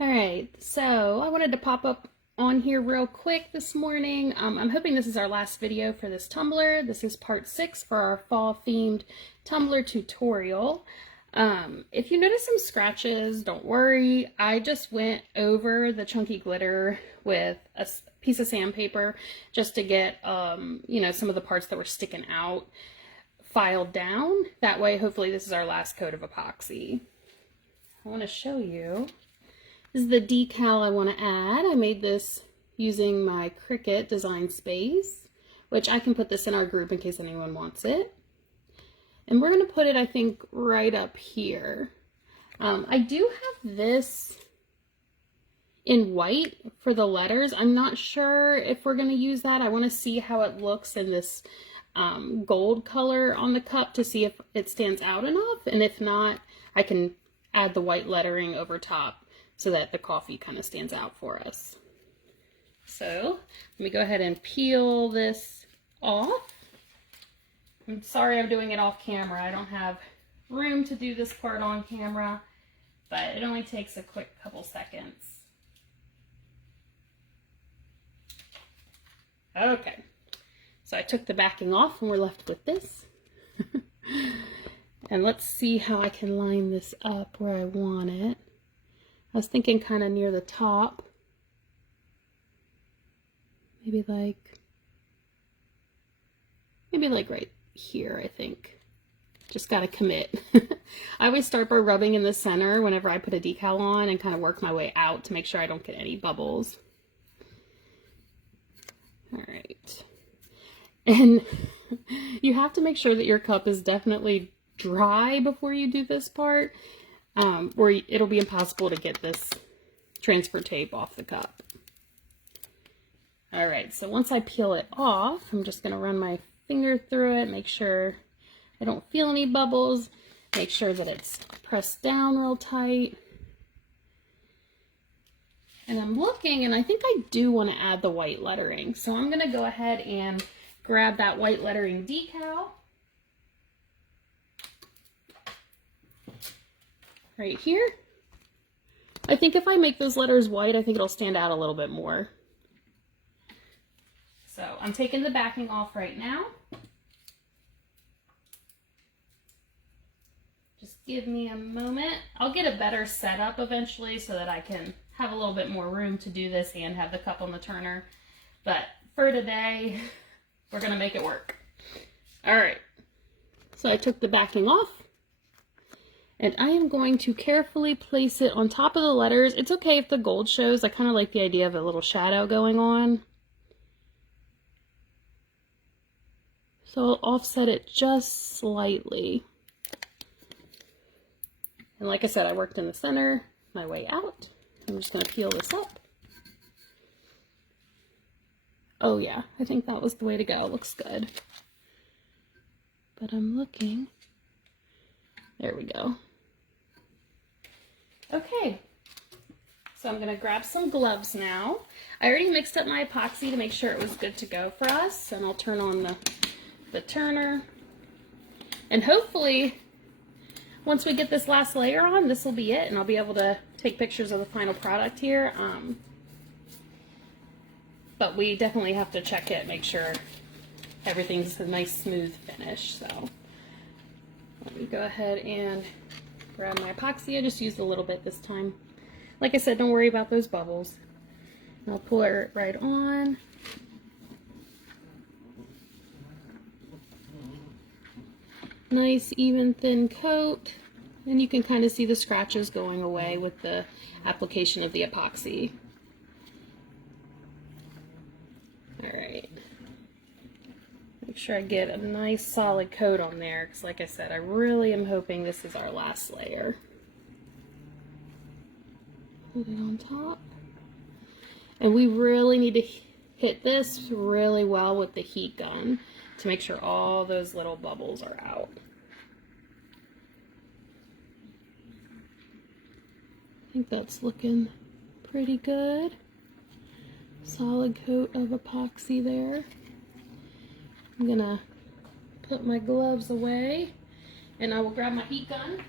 All right, so I wanted to pop up on here real quick this morning. I'm hoping this is our last video for this tumbler. This is part 6 for our fall themed tumbler tutorial. If you notice some scratches, don't worry. I just went over the chunky glitter with a piece of sandpaper just to get, some of the parts that were sticking out filed down. That way, hopefully this is our last coat of epoxy. I want to show you. This is the decal I want to add. I made this using my Cricut Design Space, which I can put this in our group in case anyone wants it. And we're going to put it, I think, right up here. I do have this in white for the letters. I'm not sure if we're going to use that. I want to see how it looks in this gold color on the cup to see if it stands out enough. And if not, I can add the white lettering over top so that the coffee kind of stands out for us. So let me go ahead and peel this off. I'm sorry I'm doing it off camera. I don't have room to do this part on camera, but it only takes a quick couple seconds. Okay, so I took the backing off and we're left with this. And let's see how I can line this up where I want it. I was thinking kind of near the top. Maybe like right here, I think. Just gotta commit. I always start by rubbing in the center whenever I put a decal on and kind of work my way out to make sure I don't get any bubbles. All right. And you have to make sure that your cup is definitely dry before you do this part. Or it'll be impossible to get this transfer tape off the cup. All right, so once I peel it off, I'm just gonna run my finger through it, make sure I don't feel any bubbles, make sure that it's pressed down real tight. And I'm looking, and I think I do want to add the white lettering. So I'm gonna go ahead and grab that white lettering decal. Right here. I think if I make those letters white, I think it'll stand out a little bit more. So I'm taking the backing off right now. Just give me a moment. I'll get a better setup eventually so that I can have a little bit more room to do this and have the cup on the turner. But for today, we're gonna make it work. All right, so I took the backing off. And I am going to carefully place it on top of the letters. It's okay if the gold shows. I kind of like the idea of a little shadow going on. So I'll offset it just slightly. And like I said, I worked in the center, my way out. I'm just going to peel this up. Oh yeah, I think that was the way to go. It looks good. But I'm looking. There we go. Okay, so I'm going to grab some gloves now. I already mixed up my epoxy to make sure it was good to go for us, and I'll turn on the turner. And hopefully, once we get this last layer on, this will be it, and I'll be able to take pictures of the final product here. But we definitely have to check it, make sure everything's a nice smooth finish. So let me go ahead and grab my epoxy. I just used a little bit this time. Like I said, don't worry about those bubbles. I'll pull it right on. Nice, even, thin coat. And you can kind of see the scratches going away with the application of the epoxy. All right. Make sure I get a nice solid coat on there, because like I said, I really am hoping this is our last layer. Put it on top. And we really need to hit this really well with the heat gun to make sure all those little bubbles are out. I think that's looking pretty good. Solid coat of epoxy there. I'm gonna put my gloves away and I will grab my heat gun.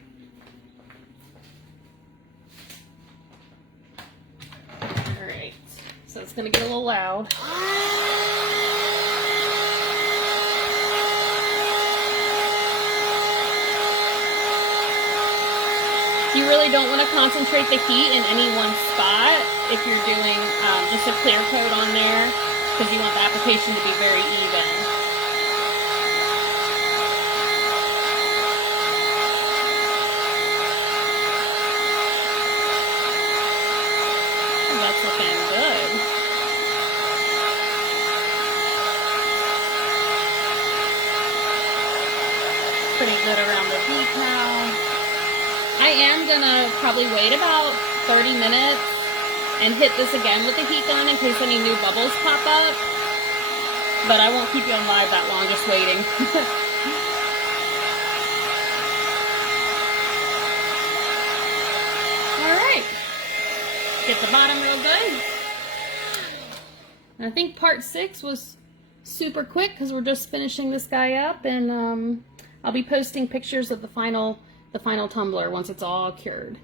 so it's gonna get a little loud. You really don't want to concentrate the heat in any one spot if you're doing just a clear coat on there, because you want the application to be very even. And that's looking good. Pretty good around the decal. I am gonna probably wait about 30 minutes and hit this again with the heat gun in case any new bubbles pop up. But I won't keep you on live that long, just waiting. Alright. Get the bottom real good. And I think part 6 was super quick because we're just finishing this guy up, and I'll be posting pictures of the final tumbler once it's all cured.